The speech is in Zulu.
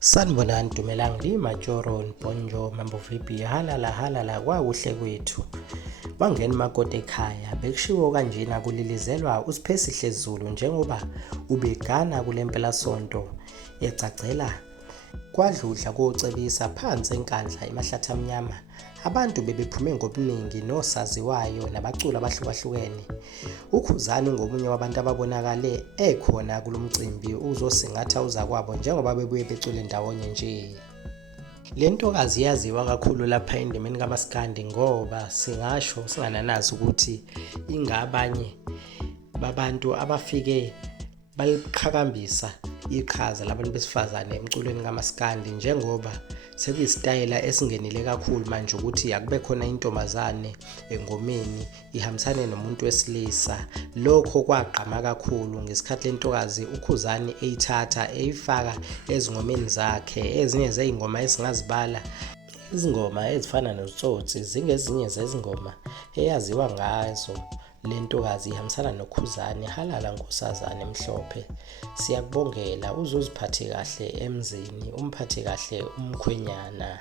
Sanibonani Dumelang Majoro Bonjo Mambo vipi halala kwakuhle kwethu. Bangena umakoti ekhaya bekushiwo kanjena kulilizelwa uSiphesihle Zulu njengoba ubegana kule mpelasonto ecacela kwadludla kocebisa phansi enkandla emahlathi amnyama. Abantu bebephume ngobuningi nosaziwayo nabaculi abahlukahlukene. UKhuzani ngomunye wabantu ababonakale ekhona kulomcimbi uzosingatha uzakwabo njengoba bebuye becule ndawonye nje. Le ntokazi yaziwa kakhulu lapha endimeni kaMaskandi ngoba singasho singananazi ukuthi ingabanye babantu abafike baliqhakambisa iqhaza labantu besifazane emculweni kaMaskandi, njengoba sekuyisitayela esingenile kakhulu manje ukuthi akube khona intombazane engomeni ihambisane nomuntu wesilisa. Lokho kwagqama kakhulu ngesikhathi le ntokazi uKhuzani eyithatha eyifaka ezingomeni zakhe. Ezinye zeyingoma esingazibala, izingoma ezifana noTsotsi zingezinye zezingoma eyaziwa ngazo. Le ntokazi ihambisana noKhuzani, halala nkosazane emhlophe. Siyakubongela, uzoziphathe kahle emzini, umphathe kahle umkhwenyana.